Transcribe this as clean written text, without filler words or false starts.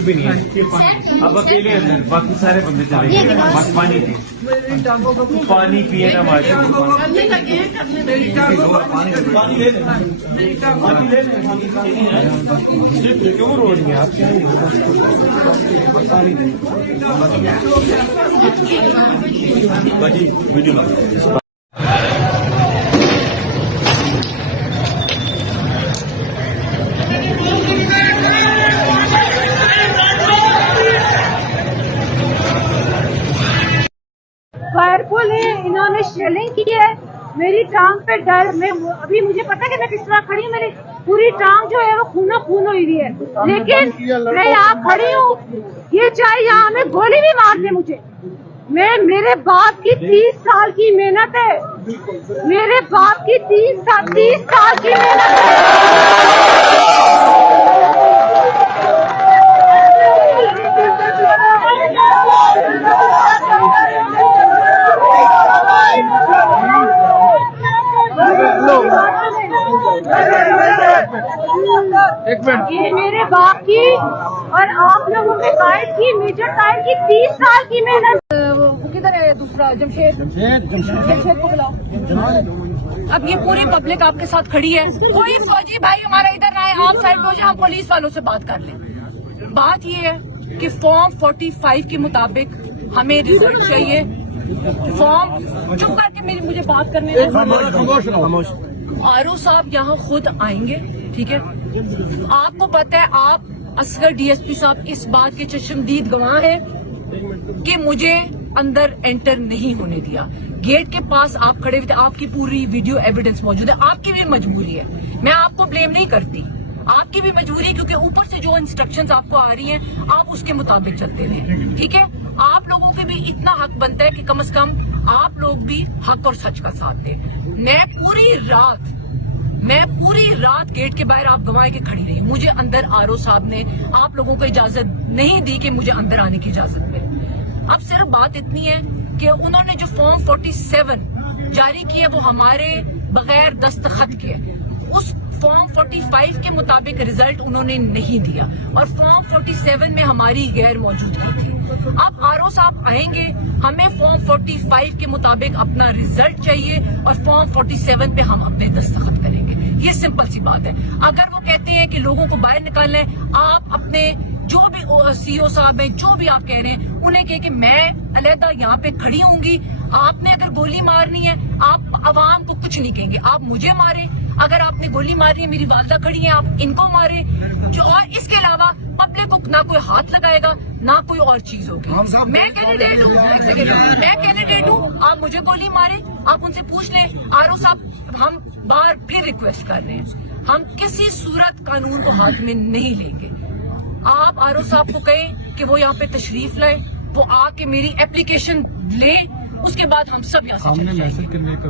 بھی نہیں ہے. اب اکیلے اندر باقی سارے بندے چلے گئے. بس پانی پی, پانی پیے نا ماجد. کیوں رو رہی ہیں آپ؟ فائرفل ہے, انہوں نے شیلنگ کی ہے میری ٹانگ پہ ڈر. میں ابھی مجھے پتا کہ میں کس طرح کھڑی ہوں, میری پوری ٹانگ جو ہے وہ خون ہوئی ہے, لیکن میں یہاں کھڑی ہوں. یہ چاہے یہاں ہمیں گولی بھی مار دے مجھے, میرے باپ کی 30 سال کی محنت ہے, میرے باپ کی 30 سال کی محنت یہ میرے باپ کی اور آپ لوگوں کے قائد کی, میجر قائد کی 30 سال کی محنت. کدھر ہے دوسرا جمشید کو بلاؤ. اب یہ پوری پبلک آپ کے ساتھ کھڑی ہے, کوئی فوجی بھائی ہمارا ادھر نہ آئے, آپ سائڈ پہ ہو جائیں, ہم پولیس والوں سے بات کر لیں. بات یہ ہے کہ فارم 45 کے مطابق ہمیں رزلٹ چاہیے. فارم چپ کر کے مجھے بات کرنے دیں. آرو صاحب یہاں خود آئیں گے, ٹھیک ہے. آپ کو پتہ ہے, آپ اصغر ڈی ایس پی صاحب اس بات کے چشمدید گواہ ہیں کہ مجھے اندر انٹر نہیں ہونے دیا. گیٹ کے پاس آپ کھڑے ہوئے تھے, آپ کی پوری ویڈیو ایویڈنس موجود ہے. آپ کی بھی مجبوری ہے, میں آپ کو بلیم نہیں کرتی, آپ کی بھی مجبوری ہے, کیونکہ اوپر سے جو انسٹرکشنز آپ کو آ رہی ہیں آپ اس کے مطابق چلتے رہیں, ٹھیک ہے. آپ لوگوں کے بھی اتنا حق بنتا ہے کہ کم از کم آپ لوگ بھی حق اور سچ کا ساتھ دیں. میں پوری رات گیٹ کے باہر آپ گواہ کے کھڑی رہی. مجھے اندر آرو صاحب نے آپ لوگوں کو اجازت نہیں دی کہ مجھے اندر آنے کی اجازت ملے. اب صرف بات اتنی ہے کہ انہوں نے جو فارم 47 جاری کیا وہ ہمارے بغیر دستخط کے, اس فارم 45 کے مطابق رزلٹ انہوں نے نہیں دیا, اور فارم 47 میں ہماری غیر موجودگی تھی. اب آرو صاحب آئیں گے, ہمیں فارم 45 کے مطابق اپنا رزلٹ چاہیے, اور فارم 47 پہ ہم اپنے دستخط کریں گے. یہ سمپل سی بات ہے. اگر وہ کہتے ہیں کہ لوگوں کو باہر نکالنا ہے, آپ اپنے جو بھی سی او صاحب ہیں, جو بھی آپ کہہ رہے ہیں, انہیں کہے کہ میں علیحدہ یہاں پہ کھڑی ہوں گی. آپ نے اگر گولی مارنی ہے, آپ عوام کو کچھ نہیں کہیں گے, آپ مجھے ماریں. اگر آپ نے گولی مارنی ہے, میری والدہ کھڑی ہیں, آپ ان کو ماریں. اور اس کے علاوہ پبلک کو نہ کوئی ہاتھ لگائے گا, نہ کوئی اور چیز ہوگی. میں کینڈیڈیٹ ہوں, آپ مجھے گولی ماریں, آپ ان سے پوچھ لیں. آرو صاحب ہم بار پھر ریکویسٹ کر رہے ہیں, ہم کسی صورت قانون کو ہاتھ میں نہیں لیں گے. آپ آرو صاحب کو کہیں کہ وہ یہاں پہ تشریف لائے, وہ آ کے میری اپلیکیشن لے, اس کے بعد ہم سب یہاں سے